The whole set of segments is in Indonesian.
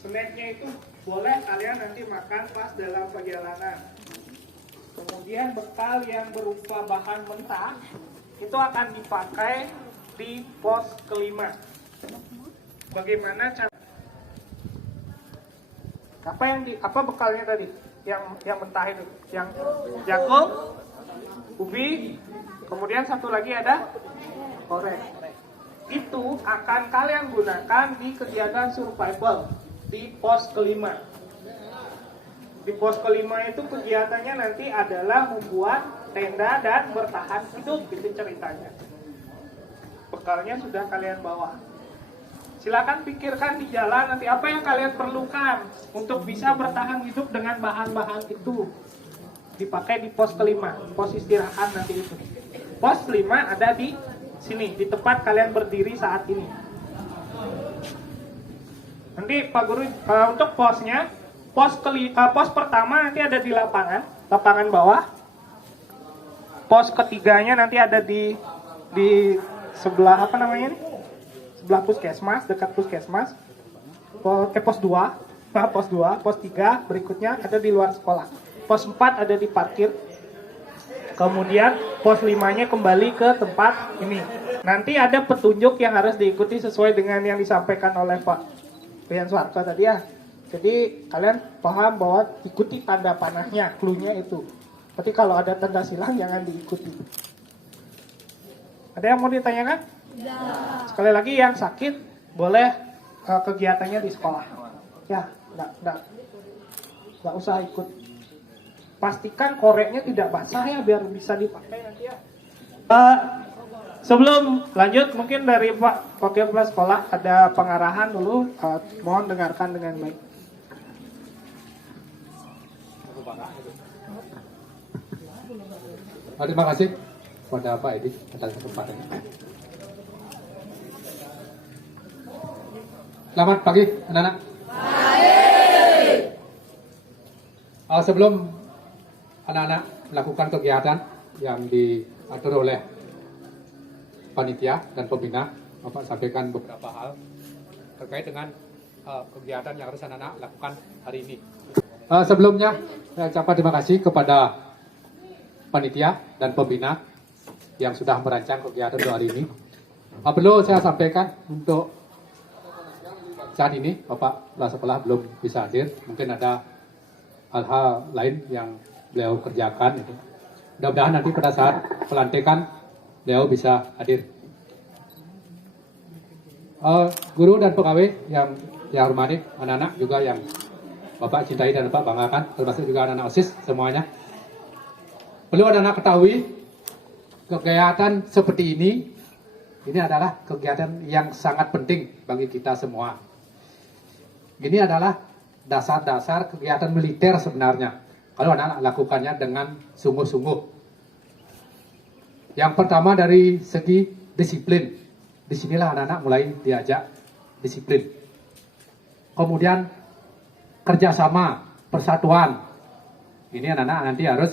Snacknya itu boleh kalian nanti makan pas dalam perjalanan. Kemudian bekal yang berupa bahan mentah itu akan dipakai di pos kelima. Bagaimana cara? Apa bekalnya tadi? Yang mentah itu, yang jagung, ubi, kemudian satu lagi ada korek. Itu akan kalian gunakan di kegiatan survival di pos kelima. Di pos kelima itu kegiatannya nanti adalah membuat tenda dan bertahan hidup, itu ceritanya. Bekalnya sudah kalian bawa. Silakan pikirkan di jalan nanti apa yang kalian perlukan untuk bisa bertahan hidup dengan bahan-bahan itu. Dipakai di pos kelima, pos istirahat nanti itu. Pos 5 ada di sini, di tempat kalian berdiri saat ini. Nanti Pak Guru untuk posnya, pos pertama nanti ada di lapangan bawah. Pos ketiganya nanti ada di sebelah apa namanya nih? Sebelah puskesmas, dekat puskesmas. Pos 2, pos 3 berikutnya ada di luar sekolah. Pos 4 ada di parkir. Kemudian pos 5-nya kembali ke tempat ini. Nanti ada petunjuk yang harus diikuti sesuai dengan yang disampaikan oleh Pak Rian Suarto tadi ya. Jadi kalian paham bahwa ikuti tanda panahnya, clue-nya itu. Tapi kalau ada tanda silang jangan diikuti. Ada yang mau ditanyakan? Sekali lagi yang sakit boleh kegiatannya di sekolah. Ya, enggak usah ikut. Pastikan koreknya tidak basah ya biar bisa dipakai nanti ya. Sebelum lanjut mungkin dari Pak Wakil Kepala Sekolah ada pengarahan dulu. Mohon dengarkan dengan baik. Terima kasih kepada Pak Edi atas kesempatannya. Selamat pagi anak-anak. Sebelum anak-anak melakukan kegiatan yang diatur oleh panitia dan pembina, Bapak sampaikan beberapa hal terkait dengan kegiatan yang harus anak-anak lakukan hari ini. Sebelumnya, saya ucapkan terima kasih kepada panitia dan pembina yang sudah merancang kegiatan untuk hari ini. Perlu saya sampaikan untuk saat ini Bapak Kepala Sekolah belum bisa hadir, mungkin ada hal-hal lain yang beliau kerjakan. Mudah-mudahan nanti pada saat pelantikan beliau bisa hadir. Guru dan pegawai yang hormati, anak-anak juga yang Bapak cintai dan Bapak banggakan, termasuk juga anak-anak OSIS semuanya. Perlu anak-anak ketahui, kegiatan seperti ini adalah kegiatan yang sangat penting bagi kita semua. Ini adalah dasar-dasar kegiatan militer sebenarnya. Kalau anak-anak lakukannya dengan sungguh-sungguh. Yang pertama dari segi disiplin. Disinilah anak-anak mulai diajak disiplin. Kemudian kerjasama, persatuan. Ini anak-anak nanti harus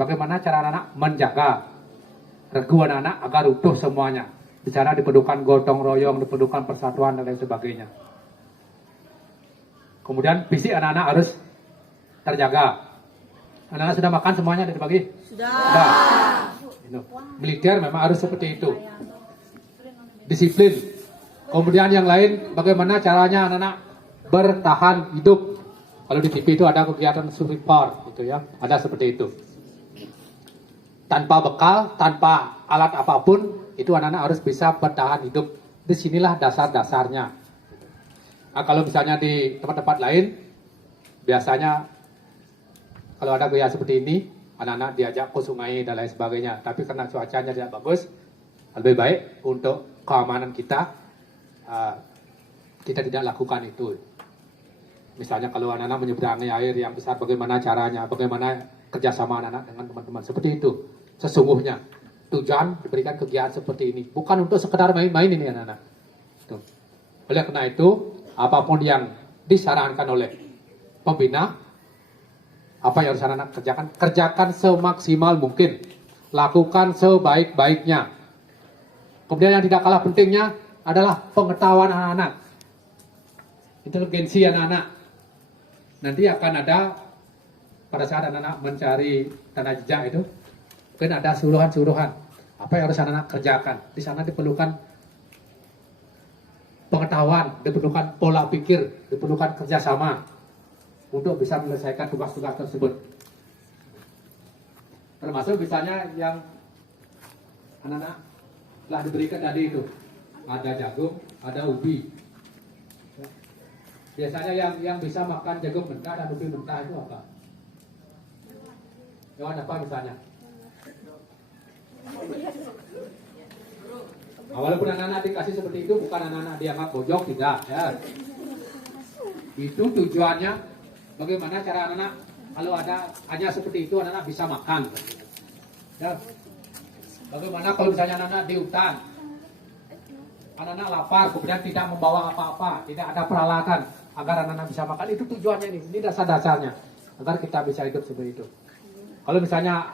bagaimana cara anak-anak menjaga regu anak-anak agar utuh semuanya. Bicara diperlukan gotong royong, diperlukan persatuan dan lain sebagainya. Kemudian fisik anak-anak harus terjaga. Anak-anak sudah makan semuanya dari pagi? Sudah. Militer memang harus seperti itu. Disiplin. Kemudian yang lain, bagaimana caranya anak-anak bertahan hidup. Kalau di TV itu ada kegiatan survival, gitu ya. Ada seperti itu. Tanpa bekal, tanpa alat apapun, itu anak-anak harus bisa bertahan hidup. Disinilah dasar-dasarnya. Nah, kalau misalnya di tempat-tempat lain, biasanya kalau ada gaya seperti ini, anak-anak diajak ke sungai dan lain sebagainya. Tapi karena cuacanya tidak bagus, lebih baik untuk keamanan kita, kita tidak lakukan itu. Misalnya kalau anak-anak menyeberangi air yang besar, bagaimana caranya, bagaimana kerjasama anak-anak dengan teman-teman. Seperti itu. Sesungguhnya tujuan diberikan kegiatan seperti ini. Bukan untuk sekedar main-main ini anak-anak. Tuh. Oleh karena itu, apapun yang disarankan oleh pembina, apa yang harus anak-anak kerjakan, kerjakan semaksimal mungkin. Lakukan sebaik-baiknya. Kemudian yang tidak kalah pentingnya adalah pengetahuan anak-anak. Inteligensi anak-anak. Nanti akan ada pada saat anak-anak mencari tanda jejak itu, mungkin ada suruhan-suruhan apa yang harus anak-anak kerjakan. Di sana diperlukan pengetahuan, diperlukan pola pikir, diperlukan kerjasama untuk bisa menyelesaikan tugas-tugas tersebut. Termasuk misalnya yang anak-anak telah diberikan tadi itu, ada jagung, ada ubi. Biasanya yang bisa makan jagung mentah dan ubi mentah itu apa? Hewan apa misalnya? Nah, walaupun anak-anak dikasih seperti itu, bukan anak-anak dianggap bojok, tidak. Ya. Itu tujuannya bagaimana cara anak-anak kalau ada hanya seperti itu anak-anak bisa makan. Ya. Bagaimana kalau misalnya anak-anak di hutan, anak-anak lapar, kemudian tidak membawa apa-apa, tidak ada peralatan agar anak-anak bisa makan. Itu tujuannya ini dasar-dasarnya agar kita bisa hidup seperti itu. Kalau misalnya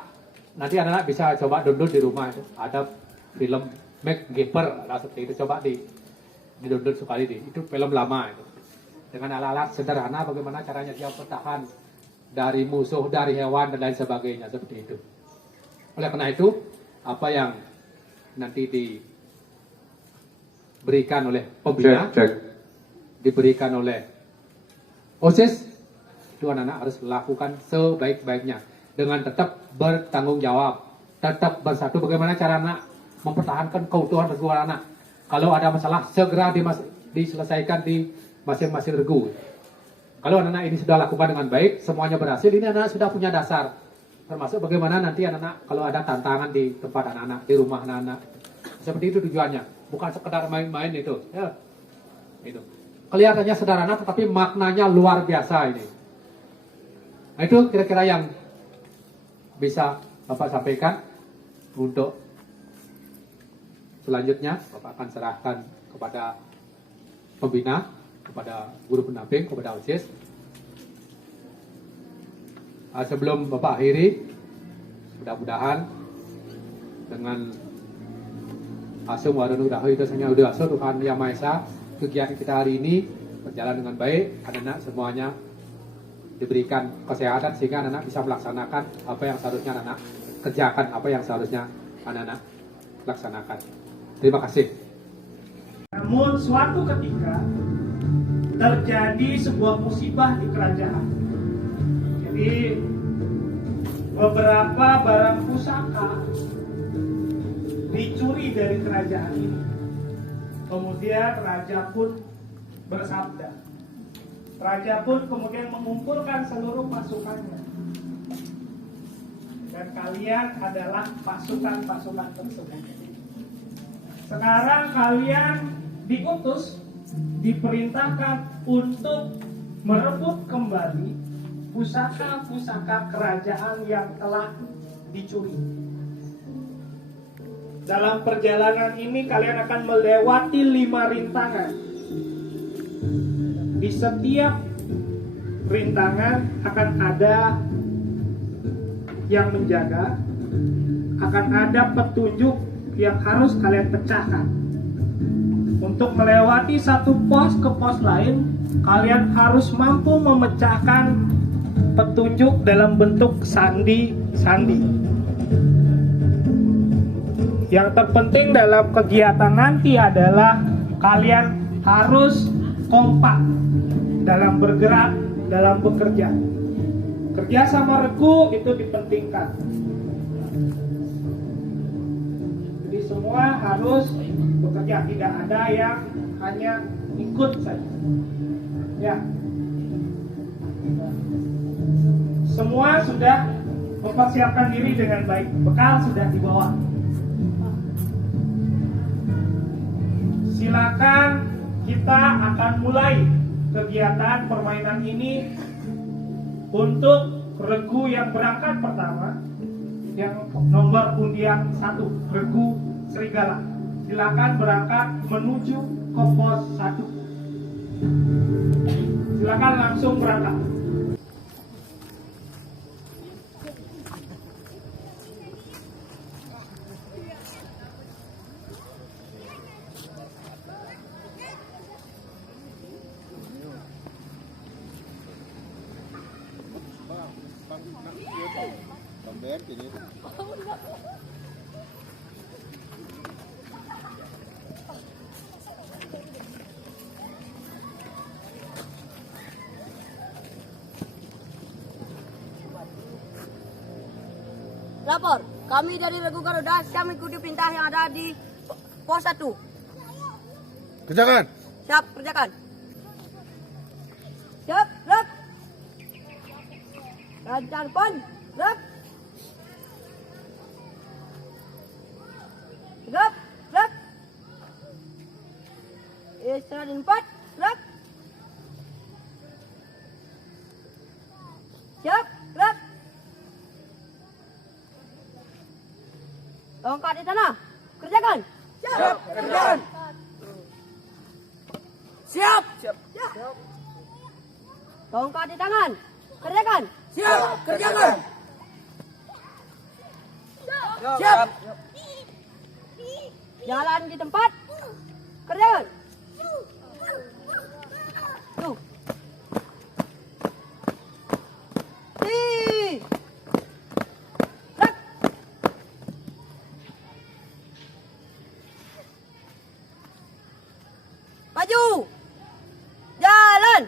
nanti anak-anak bisa coba download di rumah itu, ada film MacGyver seperti itu, coba di download sekali itu film lama itu. Dengan alat-alat sederhana bagaimana caranya dia bertahan dari musuh, dari hewan dan lain sebagainya seperti itu. Oleh karena itu, apa yang nanti diberikan oleh pembina, diberikan oleh OSIS, itu anak-anak harus lakukan sebaik-baiknya dengan tetap bertanggung jawab, tetap bersatu. Bagaimana cara anak mempertahankan keutuhan regu anak? Kalau ada masalah segera diselesaikan di masing-masing regu. Kalau anak-anak ini sudah lakukan dengan baik, semuanya berhasil, ini anak-anak sudah punya dasar. Termasuk bagaimana nanti anak-anak kalau ada tantangan di tempat anak-anak, di rumah anak-anak. Seperti itu tujuannya, bukan sekedar main-main itu. Ya. Itu. Kelihatannya sederhana tetapi maknanya luar biasa ini. Nah, itu kira-kira yang bisa Bapak sampaikan. Untuk selanjutnya Bapak akan serahkan kepada pembina, kepada guru pendamping, kepada OSIS. Sebelum Bapak akhiri, mudah-mudahan dengan Asum Warunu Dahu itu hanya udah asuh Tuhan Yang Maha Esa, kegiatan kita hari ini berjalan dengan baik, anak-anak semuanya diberikan kesehatan sehingga anak-anak bisa melaksanakan apa yang seharusnya anak-anak kerjakan, apa yang seharusnya anak-anak laksanakan. Terima kasih. Namun suatu ketika terjadi sebuah musibah di kerajaan. Jadi beberapa barang pusaka dicuri dari kerajaan ini. Kemudian raja pun bersabda. Raja pun kemudian mengumpulkan seluruh pasukannya. Dan kalian adalah pasukan-pasukan tersebut. Sekarang kalian diutus, diperintahkan untuk merebut kembali pusaka-pusaka kerajaan yang telah dicuri. Dalam perjalanan ini kalian akan melewati 5 rintangan. Di setiap rintangan akan ada yang menjaga, akan ada petunjuk yang harus kalian pecahkan. Untuk melewati satu pos ke pos lain, kalian harus mampu memecahkan petunjuk dalam bentuk sandi-sandi. Yang terpenting dalam kegiatan nanti adalah kalian harus kompak dalam bergerak, dalam bekerja. Kerja sama regu itu dipentingkan. Jadi semua harus bekerja, tidak ada yang hanya ikut saja. Ya. Semua sudah mempersiapkan diri dengan baik, bekal sudah dibawa. Silakan kita akan mulai kegiatan permainan ini untuk regu yang berangkat pertama, yang nomor undian 1, regu serigala. Silakan berangkat menuju ke pos 1. Silakan langsung berangkat. Lapor, kami dari Regu Garuda siap mengikuti perintah yang ada di pos 1. Kerjakan. Siap, kerjakan. Siap, gerak. Lancar pon, gerak. Gerak, gerak. Istirahat 4, gerak. Siap, gerak. Tongkat di tanah, kerjakan. Siap, kerjakan. Siap. Siap. Tongkat di tangan, kerjakan. Siap, kerjakan. Siap. Jalan di tempat, kerjakan. Tuh. Gerak. Maju. Jalan.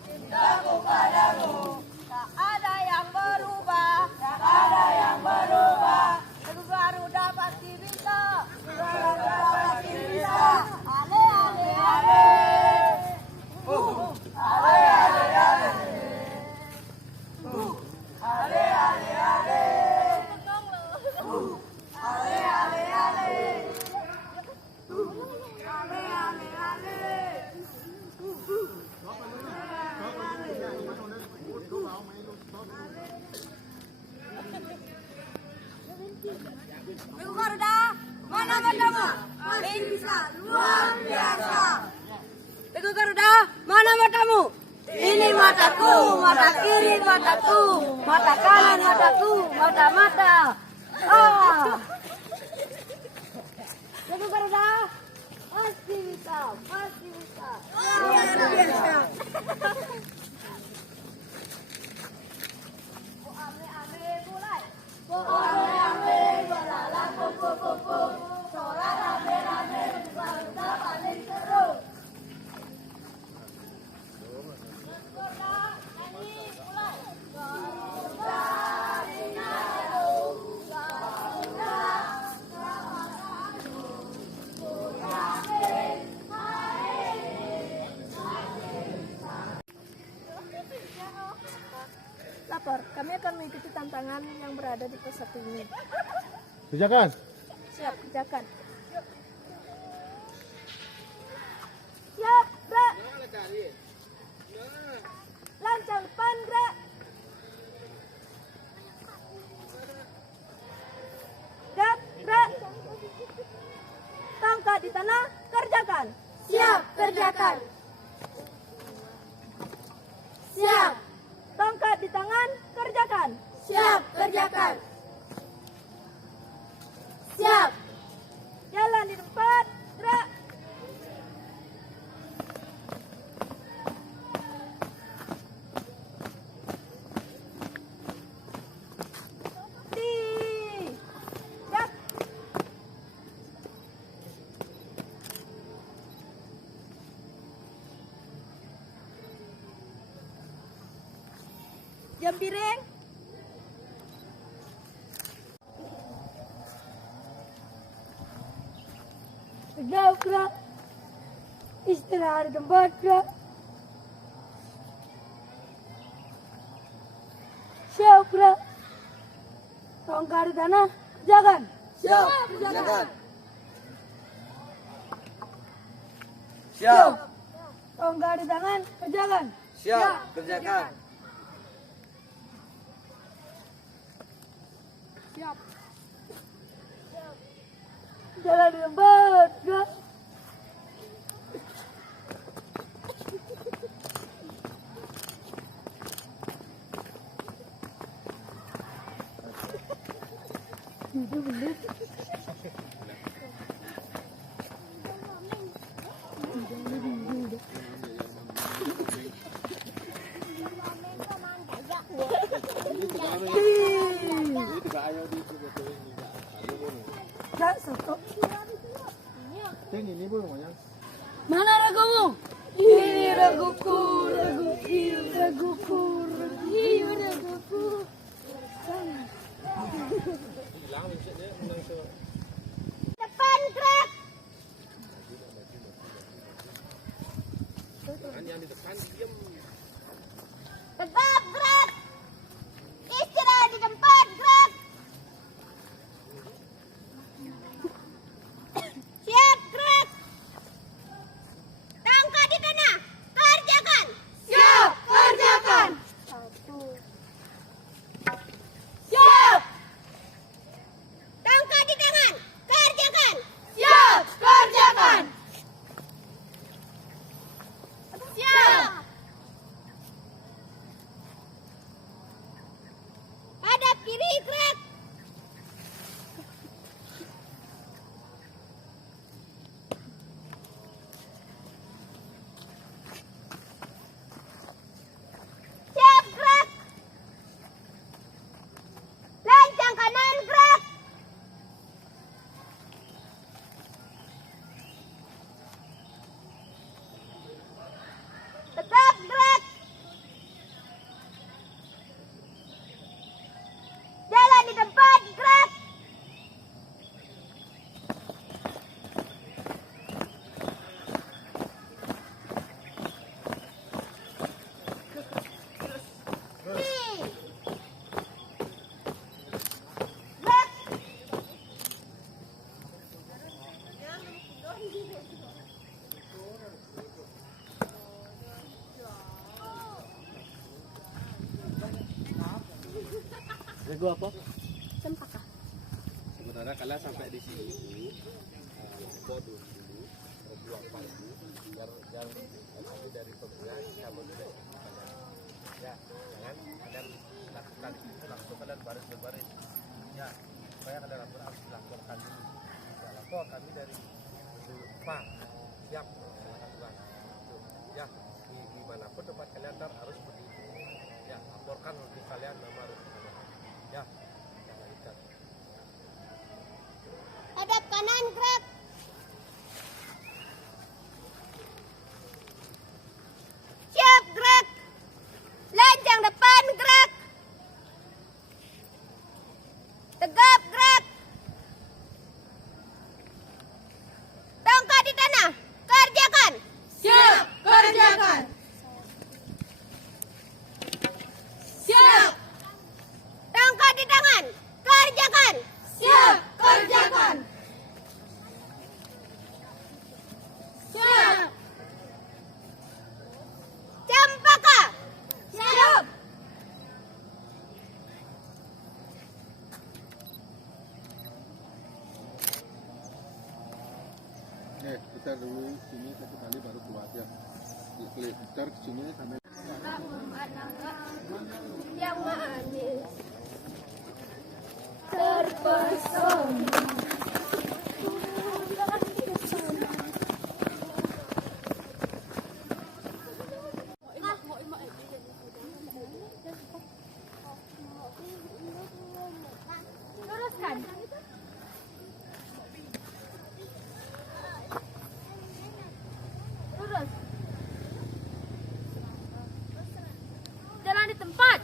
Cintaku padamu, tak ada yang berubah, tak ada yang berubah. Regu Garuda pasti bisa, Garuda pasti bisa. Ale ale ale. Ale ale ale. Ale ale ale. Ale ale ale. Ale ale ale. Regu Garuda, mana matamu? Ini bisa luar biasa. Regu Garuda, mana matamu? Ini mataku, mata kiri mataku, mata kanan mataku, mata. Regu Garuda, pasti bisa, pasti bisa. Luar biasa. Ame mulai. Ame balala kupu. Sorak rame Garuda paling seru. Garuda nyanyi mulai. Garuda Rinado. Garuda Ramadu. Yakin Lapor, kami akan mengikuti tantangan yang berada di pos 1 ini. Kerjakan. Siap, kerjakan. Siap, gerak. Lancang depan, gerak. Gerak. Tongkat di tanah, kerjakan. Siap, kerjakan. Siap. Tongkat di tangan, kerjakan. Siap, kerjakan. Siap. Jalan di tempat, gerak. Siap. Jam piring. Jauh gerak. Istirahat di tempat, gerak. Siap, gerak. Tongkat di tanah, kerjakan. Siap, kerjakan. Siap. Tongkat di tangan, kerjakan. Siap, kerjakan. Siap. Jalan di tempat, gerak. Mana ragumu? Ini raguku, raguku, raguku, raguku. Depan gerak. Tegap gerak. Istirahat di tempat gerak. Siap gerak. Tangkap di tanah. Kerjakan. Siap, kerjakan. Siap. Tangkap di tangan. Kerjakan. Siap, kerjakan. Siap. Hadap kiri gerak. Siap gerak. Lancang kanan gerak. Tetap gerak. Jalan di tempat gerak. Gerak. Regu apa? Cempaka. Sebenarnya kalian sampai di sini bodoh dulu, buang palu, yang nanti dari pembina bisa menulis ya, jangan kalian lakukan itu langsung kalian baris berbaris ya, supaya kalian laporkan dulu. Ya, lapor kami dari Pak, siap lakukan ya, dimanapun tempat kalian harus seperti itu ya, laporkan untuk kalian nama ya, jangan ikat. Hadap kanan gerak. Siap gerak. Lancang depan gerak. Tegap gerak. Tongkat di tanah. Kerjakan. Siap, kerjakan. Siap. Tongkat di tangan. Kerjakan. Siap, kerjakan. Siap. Cempaka. Siap. Kita dulu sini satu kali baru keluar aja. Klik putar ke sini sampai Yang manis terpesona. Luruskan. Lurus. Jalan di tempat.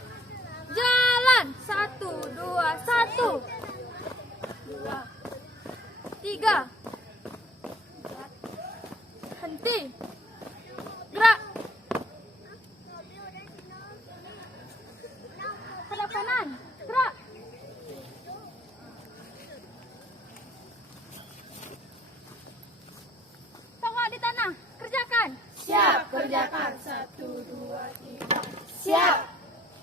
Jalan. 1, 2, 1. 2, 3. Henti. Gerak. Hadap kanan. Gerak. kerjakan. 1, 2, 3. Siap.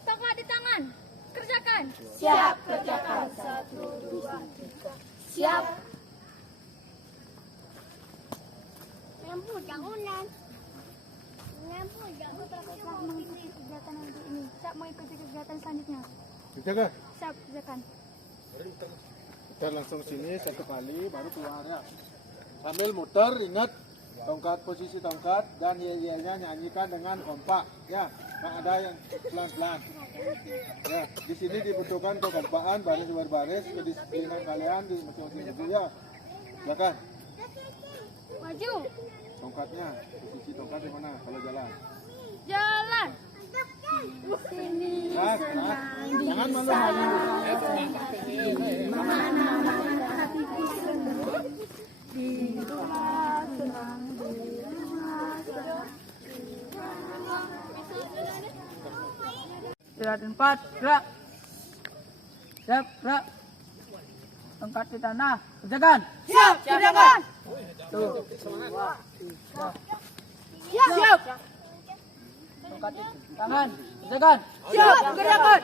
Tongkat di tangan. Kerjakan. Siap, kerjakan. 1, 2, 3. Siap. Lampu jangan. Lampu jangan. Telah mengikuti kegiatan hari ini. Siap mengikuti kegiatan selanjutnya. Bisa kan? Siap kerjakan. Kita langsung sini satu kali baru keluar ya. Sambil muter ingat tongkat, posisi tongkat dan yel-yelnya nyanyikan dengan kompak ya. Nggak ada yang pelan-pelan. Ya, di sini dibutuhkan kekompakan baris berbaris, kedisiplinan kalian di masing-masing itu ya. Ya kan? Maju. Tongkatnya, posisi tongkat di mana kalau jalan? Jalan. Nah, jangan malu-malu. Istirahat tempat, gerak. Siap, gerak. Tongkat di tanah, kerjakan. Siap, kerjakan. Tuh. Siap. Tongkat di tangan, kerjakan. Siap, kerjakan.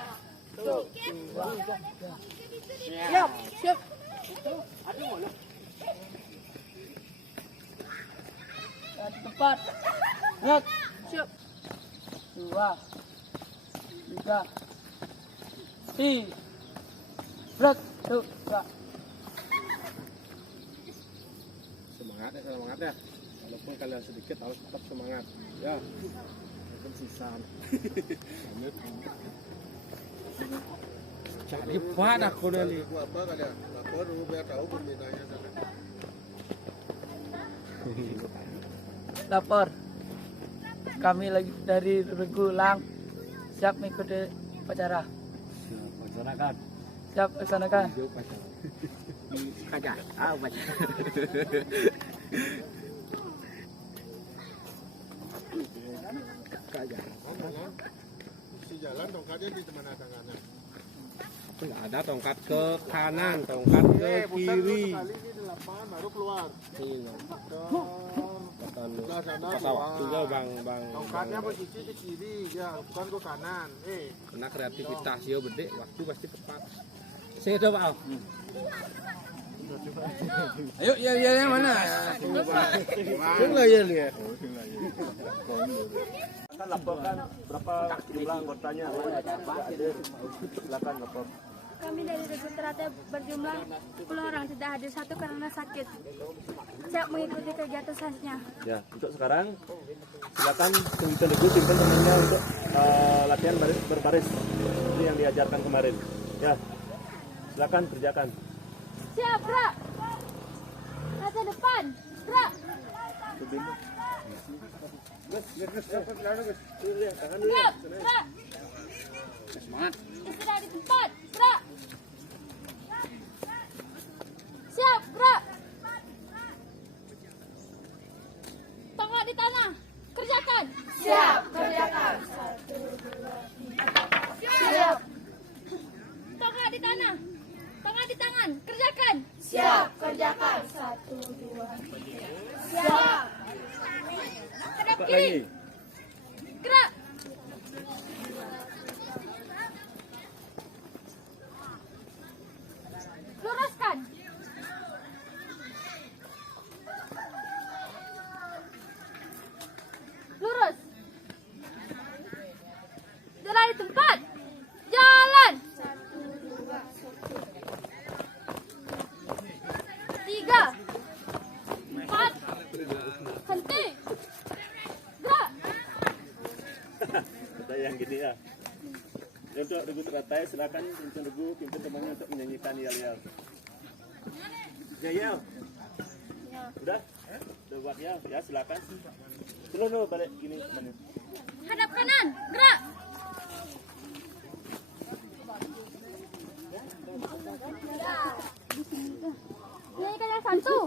Siap, siap. Istirahat di tempat, gerak. Siap. 2, 3, gerak. Tuh, gerak. Semangat ya. Walaupun kalian sedikit harus tetap semangat. Ya. Walaupun sisa. Cari apa aku dari? Apa kalian? Lapor dulu biar tahu perbedaannya sana. Lapor. Kami lagi dari Regulang. Siap mengikuti upacara. Masyarakat. Siap laksanakan. Kaca. Baca. Si jalan tongkatnya di mana tangannya? Enggak ada tongkat ke kanan, tongkat ke Putar dulu kiri. sekali di delapan baru keluar. Iya. Ke sebelah sana Masa keluar. waktu gua bang. Tongkatnya posisi di kiri ya, bukan ke kanan. Karena kreativitas ya bede, waktu pasti tepat. Saya udah Pak. Ayo, ya mana? Sing lah ya lihat. Akan laporkan berapa jumlah anggotanya silakan lapor. Kami dari Regu Ternate berjumlah 10 orang, tidak hadir satu karena sakit. Siap mengikuti kegiatan selanjutnya. Ya, untuk sekarang silakan simpan dulu simpan temannya untuk latihan berbaris seperti yang diajarkan kemarin. Ya, silakan kerjakan. Siap, gerak. Mata depan, gerak. Siap, gerak. Istirahat di tempat, gerak. Siap, gerak. Tongkat di tanah, kerjakan. Siap, kerjakan. Siap. Tongkat di tanah, tongkat di tangan, kerjakan. Siap, kerjakan. 1, 2, 3. Siap. Hadap kiri, gerak. Luruskan. Lurus. Jalan di tempat. Jalan. 3, 4. Henti. Gerak. Ada yang gini ya. Untuk Regu Ternate silakan pimpin Regu, pimpin temannya untuk menyanyikan yel-yel. Ya, yel. Udah? Udah buat yel? Ya, silakan. Dulu balik gini temannya. Hadap kanan. Gerak. Nyanyikan yang satu.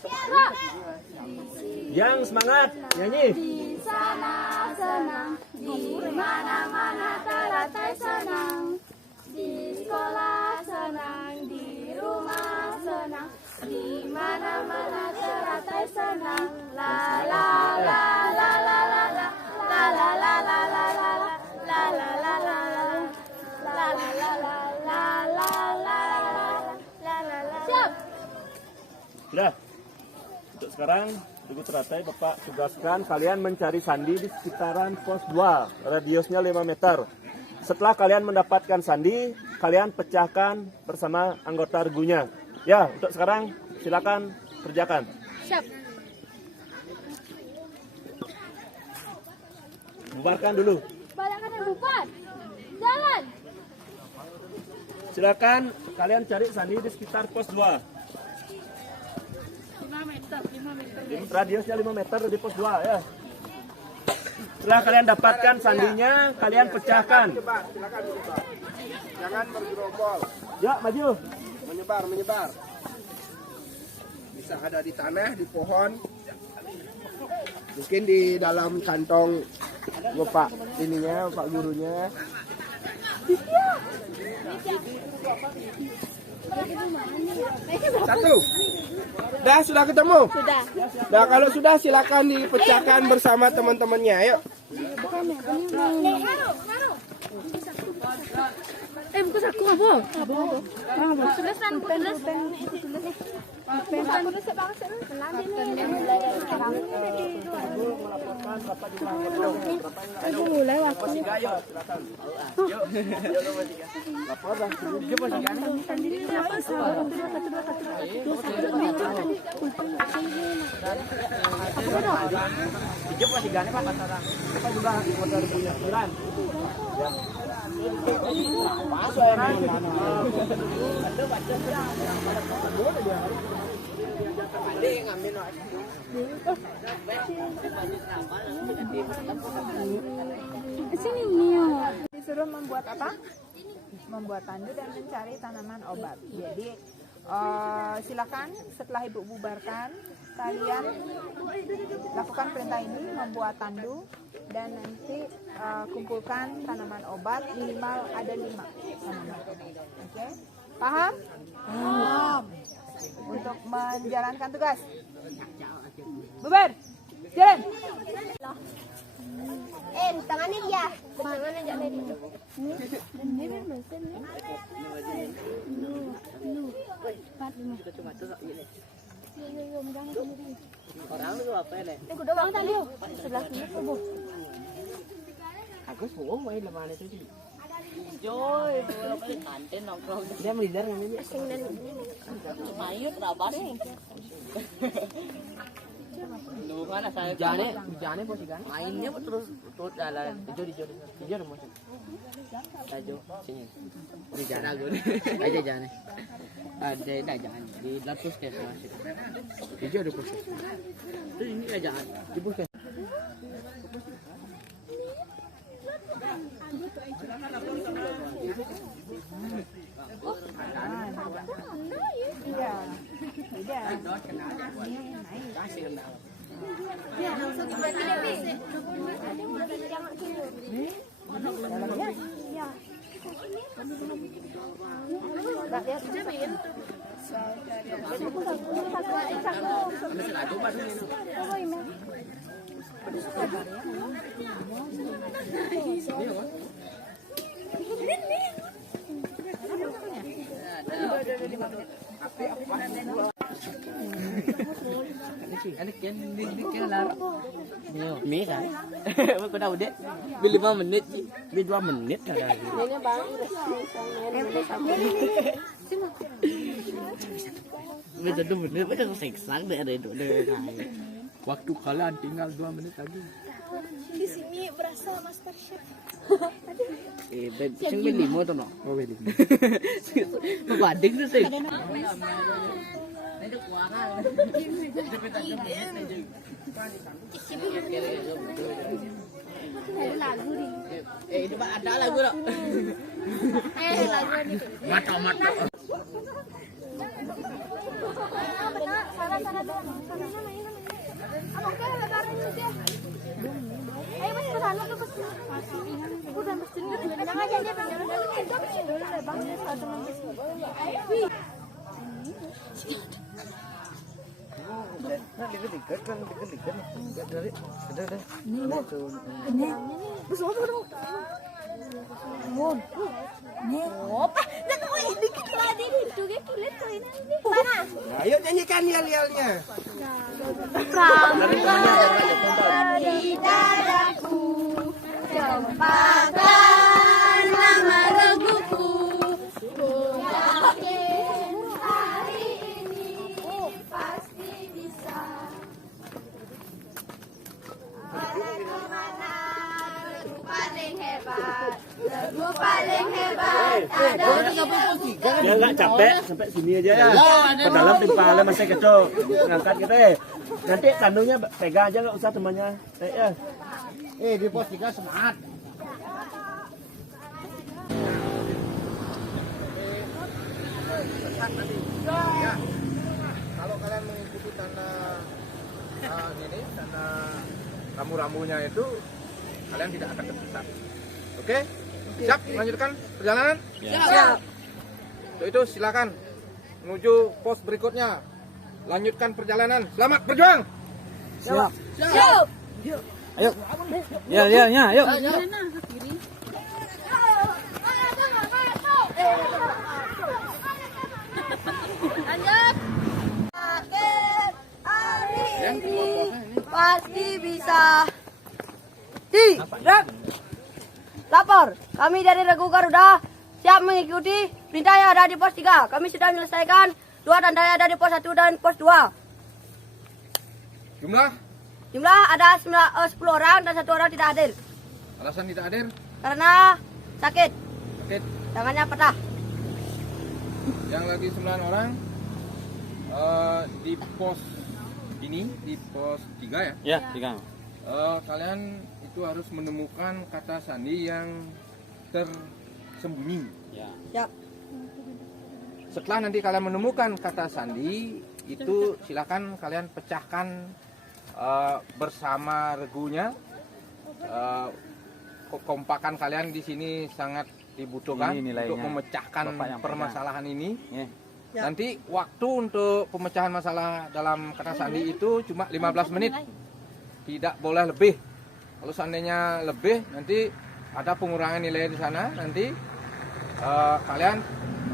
Gerak. Yang semangat nyanyi. Di sana senang, di mana-mana teratai senang. Di sekolah senang, di rumah senang, di mana-mana teratai senang. La Sudah. Untuk sekarang, Regu teratai Bapak tugaskan kalian mencari sandi di sekitaran pos 2, radiusnya 5 meter. Setelah kalian mendapatkan sandi, kalian pecahkan bersama anggota regunya. Ya, untuk sekarang silakan kerjakan. Siap. Bubarkan dulu. Balakan yang bubar. Jalan. Silakan kalian cari sandi di sekitar pos 2. 5 meter. Radiusnya 5 meter di pos 2 ya. Setelah kalian dapatkan sandinya, kalian pecahkan. Silakan menyebar. Jangan bergerombol. Ya, maju. Menyebar. Bisa ada di tanah, di pohon. Mungkin di dalam kantong Bapak ininya, Pak gurunya. Satu. Sudah ketemu? Sudah. Nah, kalau sudah silakan dipecahkan bersama teman-temannya. Ayo. Buku saku apa? Tulis kan, tulis. Sini Mio. Disuruh membuat apa? Membuat tandu dan mencari tanaman obat. Jadi silakan setelah ibu bubarkan, kalian lakukan perintah ini, membuat tandu dan nanti kumpulkan tanaman obat, minimal ada 5 tanaman obat. Oke? Paham? Paham. Untuk menjalankan tugas. Bubar. Jalan. Tangannya dia. Tangannya jangan itu. Orang lu apa ya? Aku doang tadi. Sebelah sini tubuh. Aku suung main lemah itu sih. Joy, bola paling kantin nongkrong. Dia melidar namanya. Ayo terabas. Lu mana saya? Jane posisikan. Mainnya terus jalan. Jujur mas. Ajo sini. Di jalan gue. Aja jane. Ada jangan di lapus kayak masih. Jujur ada posisi. Terus ini aja di bus. Iya. Anak yang di lar. Mie kan? Aku dah udah. Beli 5 menit, beli 2 menit kan. Ini bang. Bisa 2 menit, udah seksak deh ada itu. Waktu kalian tinggal 2 menit lagi. Di sini berasa master chef. Babe, sing beli 5 tuh no. Oh beli. Banding tuh sih. Lagu nih. Itu ada lagu dong. Lagu nih. Mata. Sana dong. Abang teh lebaran aja. Ayo mas ke sana tuh ke sini. Udah mesti dulu. Jangan aja bang. Itu mesti dulu deh bang. Satu menit. Ayo. Ayo nyanyikan yel-yelnya. Di dadaku cempaka nama reguku, ku yakin hari ini pasti bisa. Mana regu paling hebat, regu paling hebat ada di reguku. Ya nggak capek sampai sini aja ya. Ke dalam timpalnya masih kecil. Ngangkat gitu ya. Nanti tandunya pegang aja nggak usah temannya. Ya. Di pos 3 semangat. Ya, kalau kalian mengikuti tanda ini, tanda rambu-rambunya itu, kalian tidak akan tersesat. Oke? Siap? Lanjutkan perjalanan? Siap. Untuk itu silakan menuju pos berikutnya. Lanjutkan perjalanan. Selamat berjuang. Siap. Ayo. Ya, ayo. Lanjut. Akhir hari ini pasti bisa. Lapor, kami dari Regu Garuda siap mengikuti perintah yang ada di pos 3. Kami sudah menyelesaikan 2 tanda yang ada di pos 1 dan pos 2. Jumlah Ada 10 orang dan 1 orang tidak hadir alasan tidak hadir. karena sakit, Sakit. tangannya patah. Yang lagi 9 orang di pos ini, di pos 3 ya. Ya, 3. Kalian itu harus menemukan kata sandi yang tersembunyi. Ya. Siap. Setelah nanti kalian menemukan kata sandi itu, silakan kalian pecahkan bersama regunya. Kekompakan kalian di sini sangat dibutuhkan Ini nilainya. untuk memecahkan Bapak yang permasalahan ini. Ya. Nanti waktu untuk pemecahan masalah dalam kata sandi itu cuma 15 menit. Tidak boleh lebih. Kalau seandainya lebih, nanti ada pengurangan nilai di sana. Nanti kalian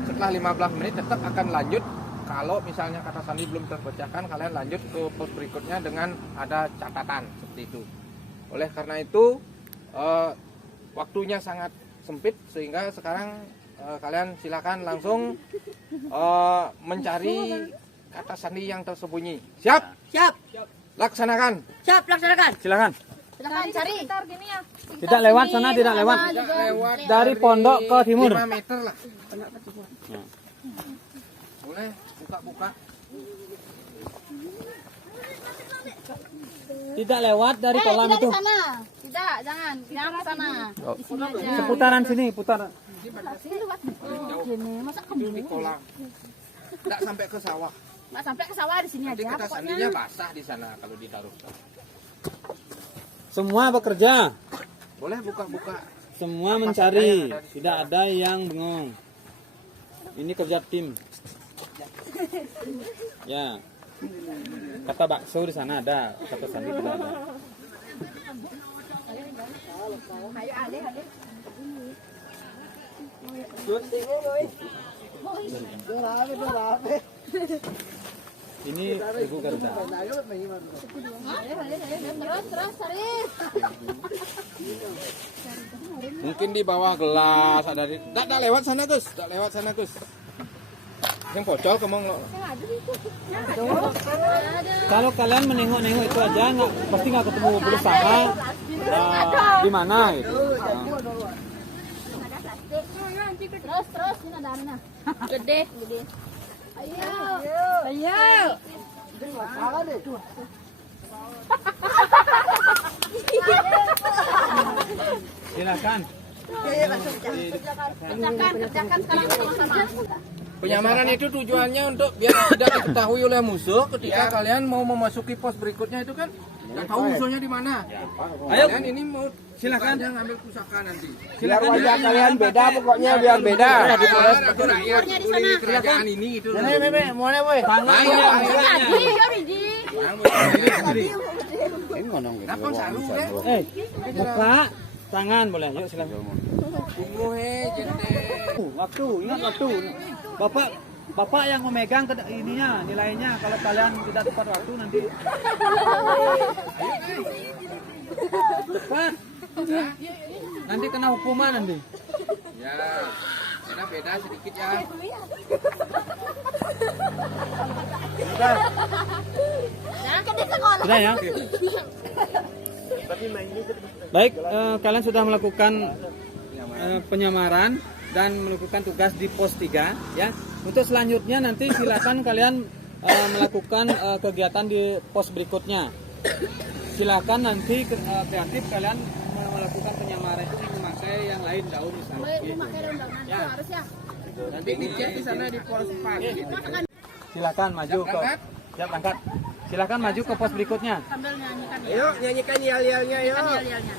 setelah 15 menit tetap akan lanjut. Kalau misalnya kata sandi belum terpecahkan, kalian lanjut ke pos berikutnya dengan ada catatan seperti itu. Oleh karena itu, waktunya sangat sempit, sehingga sekarang kalian silakan langsung mencari kata sandi yang tersembunyi. Siap? Siap. Laksanakan. Siap, laksanakan. Silakan. Silakan cari. Tidak lewat sana, tidak lewat. Tidak lewat Dari pondok ke timur. 5 meter lah. Boleh buka-buka. Tidak lewat dari kolam itu. Tidak, jangan. Jangan ke sana. Di sini aja. Seputaran sini, putar. Di kolam. Tidak sampai ke sawah. Nggak sampai ke sawah, di sini Nanti aja. kata sandinya basah di sana kalau ditaruh. Semua bekerja. Boleh buka-buka. Semua mencari. Tidak ada yang bengong. Ini kerja tim. Ya. Kata bakso di sana ada, kata sandi tidak ada. Ini Regu Garuda. Terus, cari. Mungkin di bawah gelas ada di. Tak lewat sana Gus. Tak lewat sana Gus. Yang pocol kemong lo. Kalau kalian menengok-nengok itu aja, pasti nggak ketemu berusaha di mana gitu. Terus, ini ada mana? Gede. Ayo. Silakan. Kerjakan sekarang sama-sama. Penyamaran itu tujuannya untuk biar tidak diketahui oleh musuh ketika kalian mau memasuki pos berikutnya itu kan. Nggak tahu musuhnya di mana. Ayo. Kalian ini mau Silakan. aja ngambil pusaka nanti. Biar wajah kalian beda, pokoknya biar beda. Di kerajaan ini itu. Mana boy? Kenapa saru deh? Buka tangan boleh. Yuk silakan. Tunggu he jente. Waktu, ingat waktu. Bapak Bapak yang memegang ininya, nilainya. Kalau kalian tidak tepat waktu nanti. Cepat. Nanti kena hukuman nanti. Ya, karena beda sedikit ya. Sudah ya. Baik, kalian sudah melakukan penyamaran dan melakukan tugas di pos 3 ya. Untuk selanjutnya nanti silakan kalian melakukan kegiatan di pos berikutnya. Silakan nanti kreatif kalian melakukan penyamaran itu memakai yang lain daun misalnya. Ya. Nanti dicek di sana di pos 4. Silakan maju ke siap angkat. Silakan maju ke pos berikutnya. Ayo nyanyikan yel-yelnya yuk.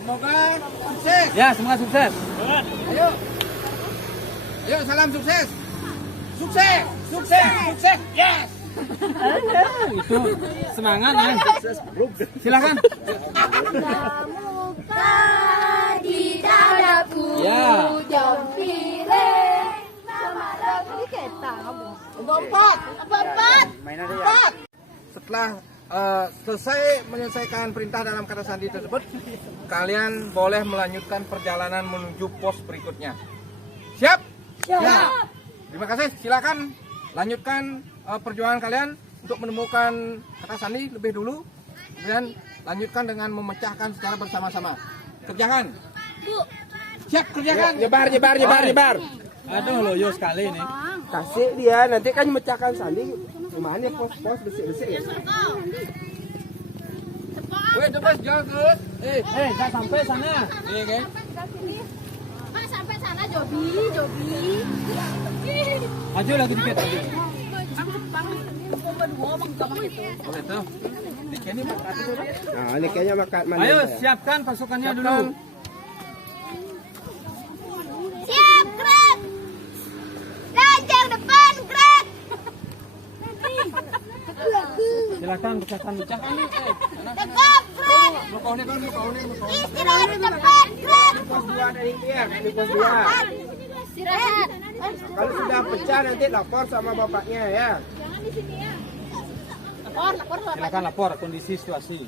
Semoga sukses. Ya, semoga sukses. Ayo. Ayo salam sukses. Sukses, sukses, sukses. Yes. Itu semangat ya. Silakan. Muka di dadaku. Ya. Jompire. Sama lagu kita kamu. Empat. Setelah selesai menyelesaikan perintah dalam kata sandi tersebut, kalian boleh melanjutkan perjalanan menuju pos berikutnya. Siap? Siap. Terima kasih. Silakan lanjutkan perjuangan kalian untuk menemukan kata sandi lebih dulu. Kemudian lanjutkan dengan memecahkan secara bersama-sama. Kerjakan. Siap, kerjakan. Nyebar. Aduh loyo sekali nih. Kasih dia, nanti kan memecahkan sandi. Gimana pos-pos bersih-bersih ya? Weh, terus jalan terus. Jangan sampai sana. Iya kan? Pak sampai sana Jobi. Maju lagi dikit lagi. Oke tuh. Nah, ini kayaknya makan. Ayo siapkan pasukannya dulu. Siap, gerak. Rajang depan, gerak. Silakan pecahkan. Tegap, gerak. Istirahat di depan, gerak. Pos 2 dari dia, di pos 2. Istirahat. Kalau sudah pecah nanti lapor sama bapaknya ya. Jangan di sini ya. Lapor. Silakan lapor kondisi situasi.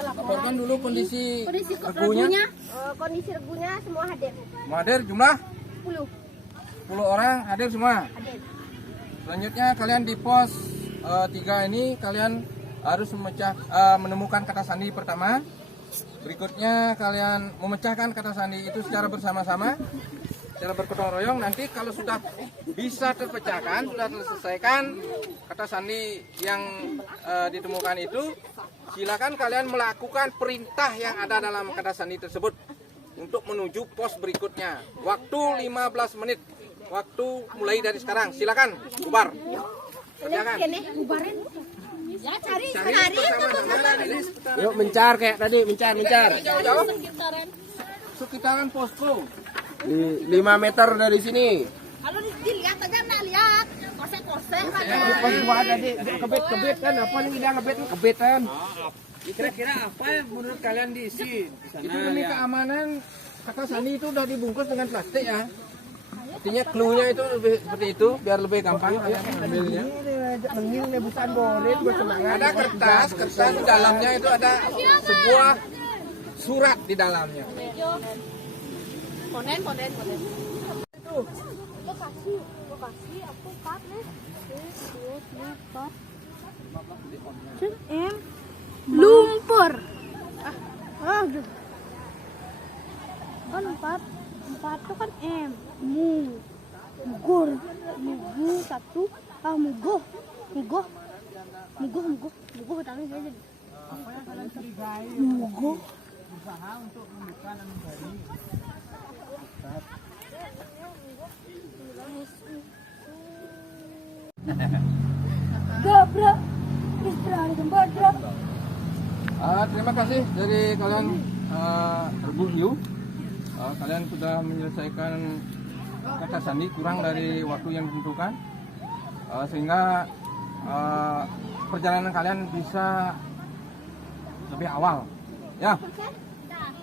Laporkan dulu kondisi Kondisi regunya. kondisi regunya semua hadir. Hadir jumlah 10 orang hadir semua. hadir. Selanjutnya kalian di pos 3 ini kalian harus menemukan kata sandi pertama. Berikutnya kalian memecahkan kata sandi itu secara bersama-sama, secara bergotong royong. Nanti kalau sudah bisa terpecahkan, sudah terselesaikan kata sandi yang ditemukan itu, silakan kalian melakukan perintah yang ada dalam kata sandi tersebut untuk menuju pos berikutnya. Waktu 15 menit. Waktu mulai dari sekarang. Silakan bubar. Kerjakan. Ya cari. Yuk mencar kayak tadi, mencar. Jauh. Sekitaran posko. 5 meter dari sini. Kalau dilihat aja lihat. Kosek-kosek. Pos 2 tadi kebet kan, apa nih kita ngebet kebet kan. Kira-kira apa yang menurut kalian diisi di sana? Itu demi keamanan kata sandi itu udah dibungkus dengan plastik ya. Artinya clue-nya itu lebih seperti itu biar lebih gampang ambilnya. Ada kertas di dalamnya itu ada sebuah surat di dalamnya. Ponen. Lokasi aku 4 nih. 1, 2, 3, 4. M. Lumpur. Aduh. Kan 4 itu kan M. Mugur. Mugu 1. Mugoh. Tangan saya jadi. Apa yang kalian curigai? Mugoh. Berusaha untuk menemukan dan mencari. Gabra. Istirahat tempat, bro. Terima kasih dari kalian Regu Hiu. Kalian sudah menyelesaikan kata sandi kurang dari waktu yang ditentukan, sehingga perjalanan kalian bisa lebih awal Ya.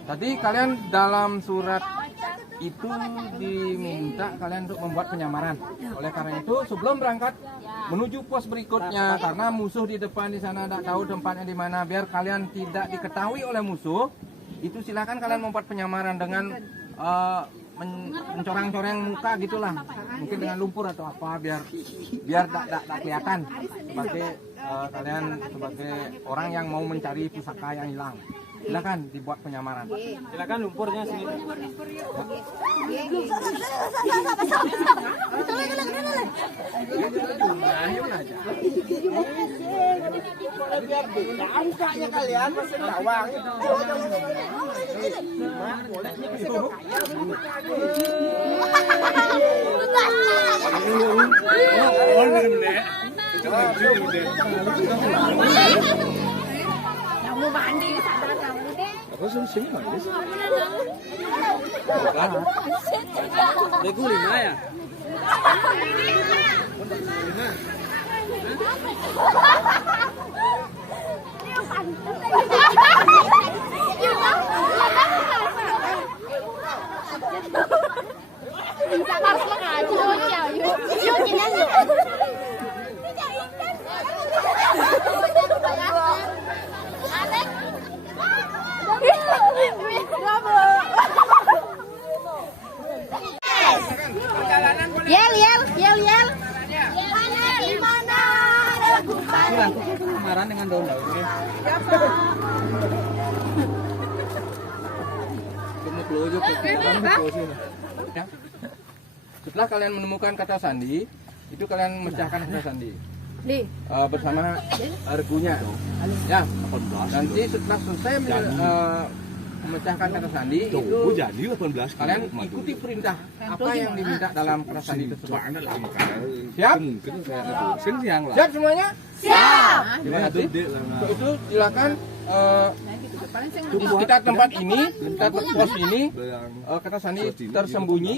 Tadi kalian dalam surat itu diminta kalian untuk membuat penyamaran. Oleh karena itu sebelum berangkat menuju pos berikutnya, karena musuh di depan di sana tidak tahu tempatnya di mana, biar kalian tidak diketahui oleh musuh, itu silakan kalian membuat penyamaran dengan mencoreng-coreng muka gitulah, mungkin dengan lumpur atau apa, biar tak kelihatan sebagai kalian sebagai orang yang mau mencari pusaka yang hilang. Silakan dibuat penyamaran. Silakan lumpurnya sini. Mukanya kalian masih bawang. Kamu mandi sadar kamu deh. Begu 5 ya? Yel. Di mana lakukan? Lakukan penyamaran dengan daun-daunnya. Ya. Setelah kalian menemukan kata sandi, itu kalian memecahkan kata sandi bersama argunya. Ya. Nanti setelah selesai memecahkan kata sandi itu kalian ikuti perintah apa yang diminta dalam kata sandi tersebut. Siap? Siap semuanya? Siap. Itu silakan kita tempat ini, kita pos ini, kata sandi tersembunyi.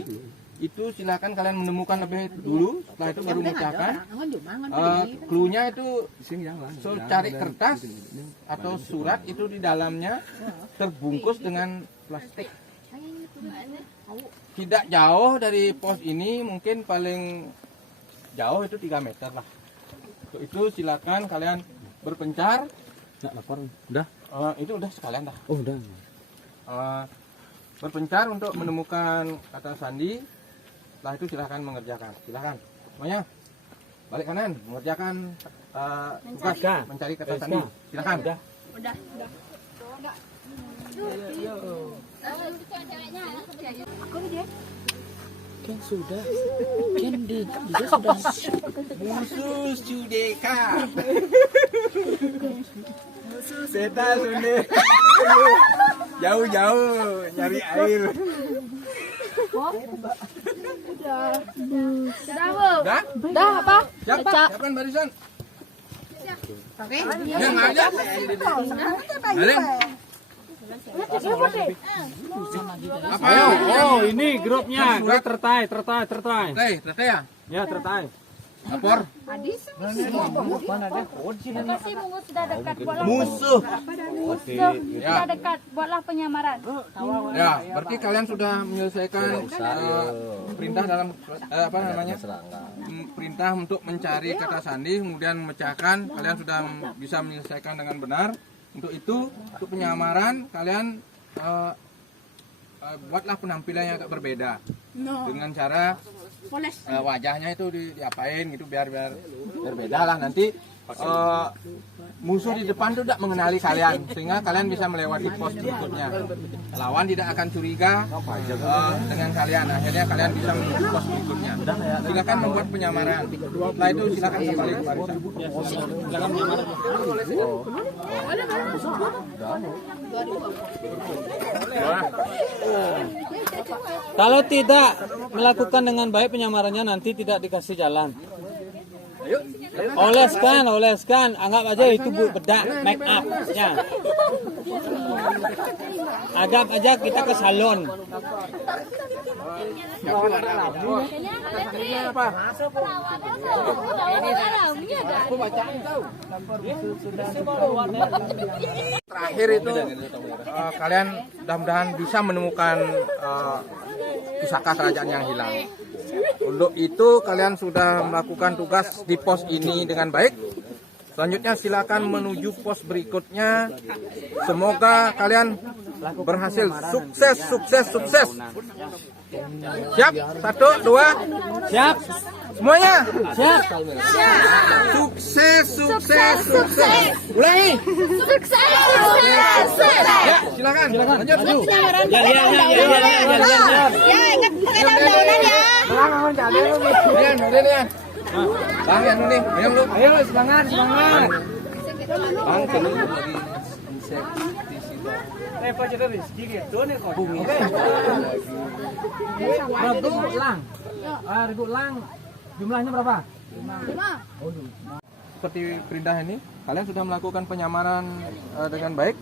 Itu silakan kalian menemukan lebih dulu, setelah itu baru memecahkan. Cluenya itu cari kertas atau surat itu di dalamnya terbungkus dengan plastik. Tidak jauh dari pos ini, mungkin paling jauh itu 3 meter lah. Untuk itu silakan kalian berpencar. Udah? Itu udah sekalian dah. Oh, udah. Berpencar untuk menemukan kata sandi. Setelah itu silahkan mengerjakan. Silahkan semuanya balik kanan mengerjakan tugas mencari kata sandi. Silahkan. Udah. Aku aja. Kan sudah. Kan dia sudah. Musuh Sudeka. Setan Sunde. Jauh-jauh nyari air. Udah? Dah apa? Siapkan barisan. Oke. Yang ada. Balik. Apa ya? Oh, ini grupnya. Grup tertai. Tertai ya? Ya, tertai. Lapor. Kasih mungut sudah dekat buatlah. Musuh. Sudah dekat buatlah penyamaran. Ya, berarti kalian sudah menyelesaikan perintah dalam apa namanya? Perintah untuk mencari kata sandi, kemudian memecahkan. Kalian sudah bisa menyelesaikan dengan benar. Untuk itu, untuk penyamaran kalian buatlah penampilan yang agak berbeda. Dengan cara wajahnya itu diapain gitu biar beda lah nanti musuh di depan tuh tidak mengenali kalian sehingga kalian bisa melewati pos berikutnya. Lawan tidak akan curiga dengan kalian, akhirnya kalian bisa menuju pos berikutnya. Silakan membuat penyamaran. Setelah itu silakan kembali ke barisan. Silakan penyamaran. Kalau tidak melakukan dengan baik penyamarannya nanti tidak dikasih jalan. Ayo. Oleskan, anggap aja itu bedak make up ya. Anggap aja kita ke salon. Terakhir itu kalian mudah-mudahan bisa menemukan pusaka kerajaan yang hilang. Untuk itu kalian sudah melakukan tugas di pos ini dengan baik. Selanjutnya silakan menuju pos berikutnya. Semoga kalian berhasil. Sukses. Siap? 1, 2. Siap. Semuanya. Siap. Sukses. Ulangi. Ya, silakan. Lanjut. Ya. Ya, ingat pakai daun-daunan ya. Lian. Bang, yang ini, minum lu. Ayo semangat. Bang, minum dari Regu lang. Jumlahnya berapa? 5. seperti perintah ini, kalian sudah melakukan penyamaran dengan baik.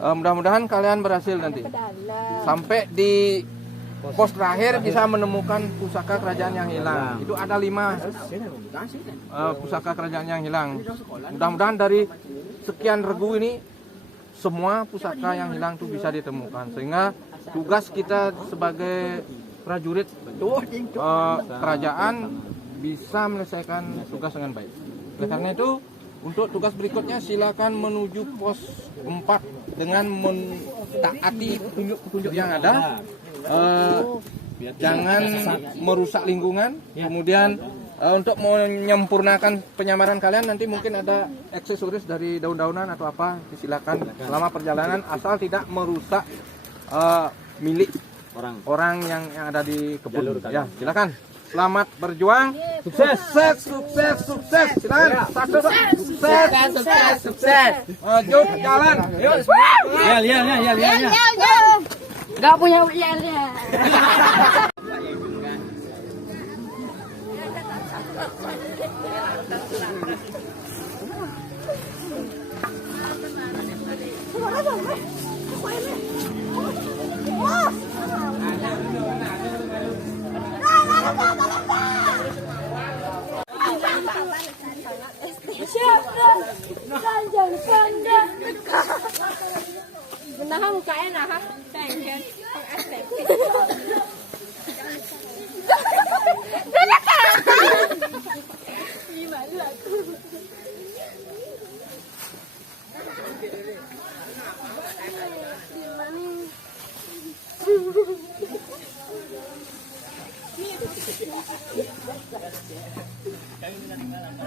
Mudah-mudahan kalian berhasil nanti. Sampai di pos terakhir bisa menemukan pusaka kerajaan yang hilang. Itu ada 5 pusaka kerajaan yang hilang. Mudah-mudahan dari sekian regu ini semua pusaka yang hilang itu bisa ditemukan. Sehingga tugas kita sebagai prajurit kerajaan bisa menyelesaikan tugas dengan baik. Oleh karena itu, untuk tugas berikutnya silakan menuju pos 4 dengan mentaati petunjuk-petunjuk yang ada. Jangan merusak lingkungan. Kemudian untuk menyempurnakan penyamaran kalian nanti mungkin ada aksesoris dari daun-daunan atau apa, silakan selama perjalanan asal tidak merusak milik orang yang ada di kebun. Ya, silakan. Selamat berjuang. Sukses. Silakan. Sukses. Maju jalan. Yuk. Ya. Gak punya yel-yel. Benar mukanya nah, tengken, estetik. Gimana aku?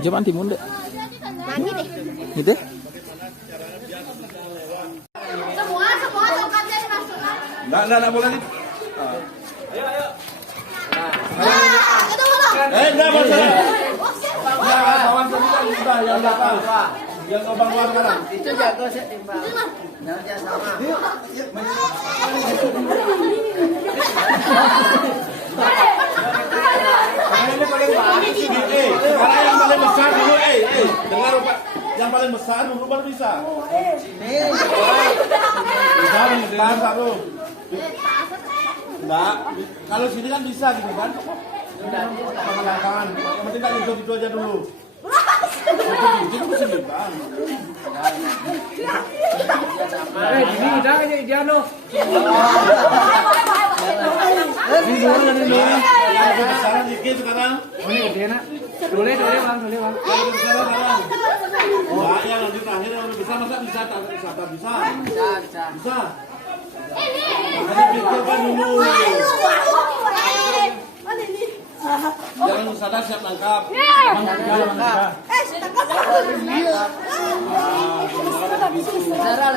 Jaman timun deh. Nani deh. Gitu. Semua tongkatnya dimasukkan. Enggak boleh nih. Itu belum. Enggak masalah. Kawan semua sudah yang belakang. Yang lubang luar sekarang. Itu jago saya timbang. Jangan sama. Sekarang yang paling besar dulu, dengar Pak. Yang paling besar dulu baru bisa. Bisa satu. Enggak, kalau sini kan bisa gitu kan. Tangan. Yang penting tak gitu aja dulu. Itu sini bang. Ini udah aja Idiano. Lebih besaran dikit sekarang. Ini udah nak. Boleh bang. Lebih besaran sekarang. Wah, yang nanti terakhir yang lebih besar masa bisa tak bisa. Bisa. Makanya pikirkan dulu. Jangan sadar siap nangkap.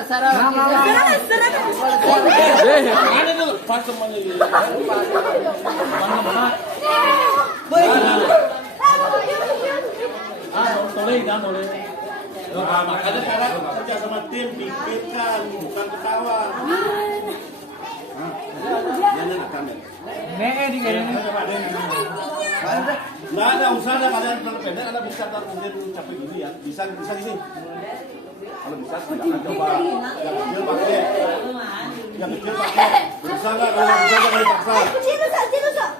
Sarah. Mana tuh? Pas semuanya ini. Mana? Toleh. Makanya sekarang kerja sama tim, pikirkan, bukan ketawa. Dia nak kamera. Nggak ada usaha kalian terlalu pendek, Anda bisa mungkin capai gini ya, bisa gini. Kalau bisa silakan coba. Yang kecil pakai. Bisa nggak? Kalau nggak bisa jangan dipaksa.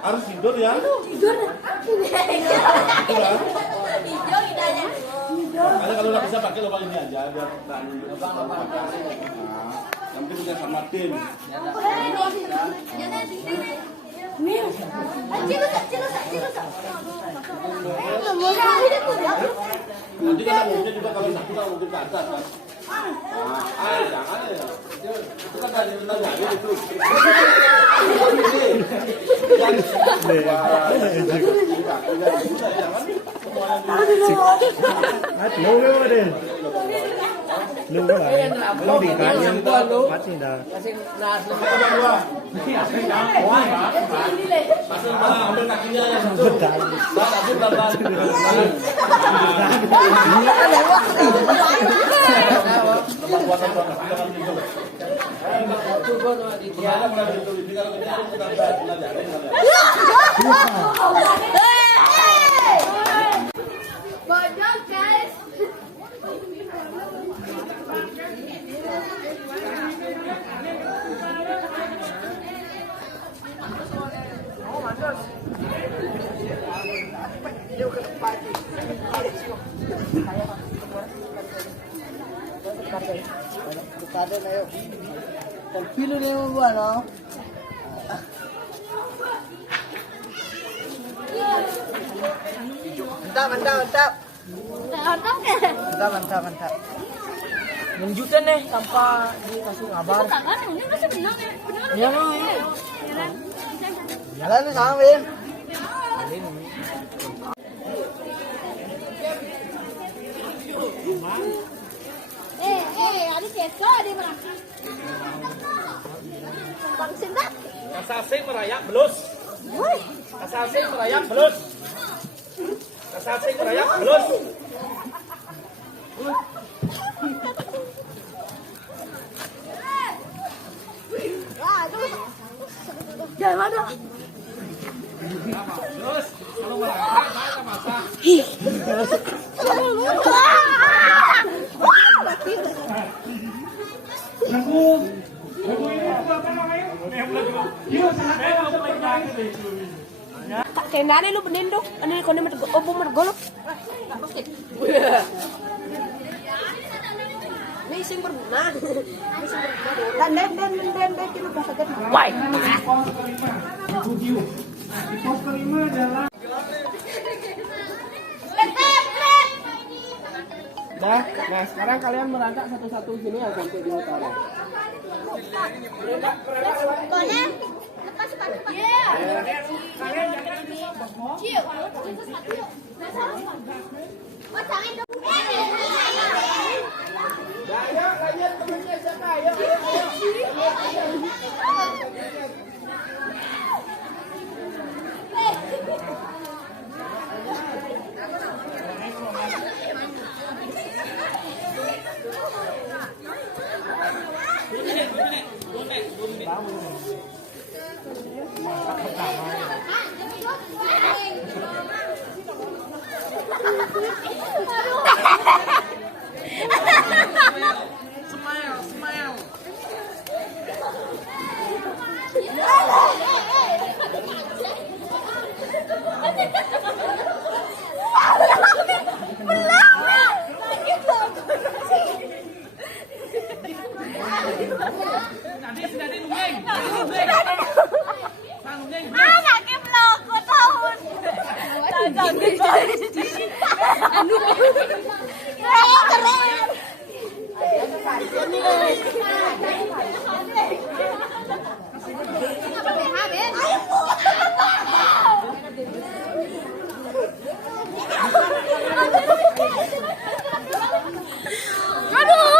Harus tidur ya. Karena kalau nggak bisa pakai lubang ini aja biar tak nunjuk. Nanti bisa sama tim. Nanti kita mungkin juga kalau satu kalau mungkin ke atas kan. Jangan ya. Itu kan dari itu. Ambil kakinya yang satu. Bodoh guys. Kilo na yung buwan, no? Mantap. Mantap. Menunjukkan nih tanpa dikasih kabar. Ini masih benar ya? Benar. Iya, no. Jalan nih sama, Win. Ada keso di mana? Bang Sindak. Kasasing merayak belus. Kasasing merayak belus. Kasasing merayak belus. Wah, itu. Jangan mana? Terus kalau merayak saya masak. Kak kendane lu benin tuh. Ani kono opo mergolok. Ini sing berguna. Dan kita bahasa kan. Why? Di pos kelima adalah Nah, sekarang kalian merantak satu-satu sini ya sampai di utara. Konen, lepas sepatu. Iya. Ciu. Pasangin dong. Ayo, kalian temennya siapa? Ayo. Aduh.